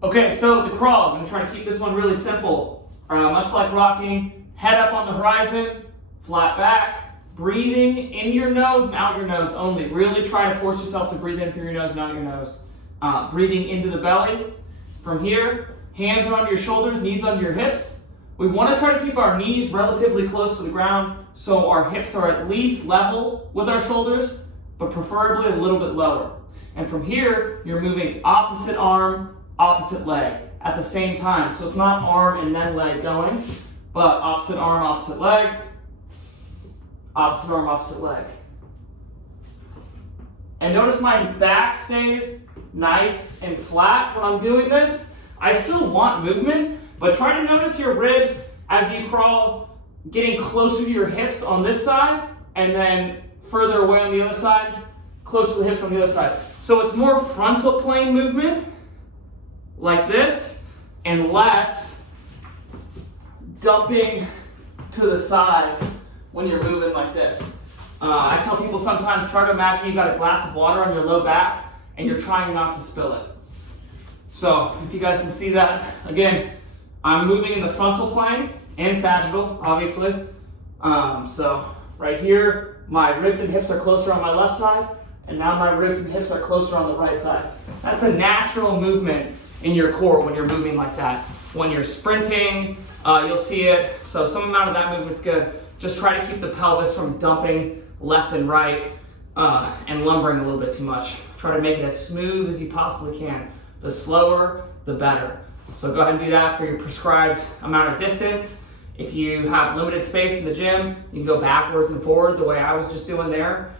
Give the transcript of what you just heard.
Okay, so the crawl, I'm going to try to keep this one really simple. Much like rocking, head up on the horizon, flat back, breathing in your nose and out your nose only. Really try to force yourself to breathe in through your nose and out your nose. Breathing into the belly. From here, hands onto your shoulders, knees under your hips. We want to try to keep our knees relatively close to the ground so our hips are at least level with our shoulders, but preferably a little bit lower. And from here, you're moving opposite arm, opposite leg at the same time. So it's not arm and then leg going, but opposite arm, opposite leg, opposite arm, opposite leg. And notice my back stays nice and flat when I'm doing this. I still want movement, but try to notice your ribs as you crawl, getting closer to your hips on this side, and then further away on the other side, close to the hips on the other side. So it's more frontal plane movement, like this, and less dumping to the side when you're moving like this. I tell people sometimes, try to imagine you've got a glass of water on your low back and you're trying not to spill it. So if you guys can see that, again, I'm moving in the frontal plane and sagittal, obviously. So right here, my ribs and hips are closer on my left side, and now my ribs and hips are closer on the right side. That's a natural movement in your core when you're moving like that. When you're sprinting, you'll see it. So some amount of that movement's good. Just try to keep the pelvis from dumping left and right and lumbering a little bit too much. Try to make it as smooth as you possibly can. The slower, the better. So go ahead and do that for your prescribed amount of distance. If you have limited space in the gym, you can go backwards and forward the way I was just doing there.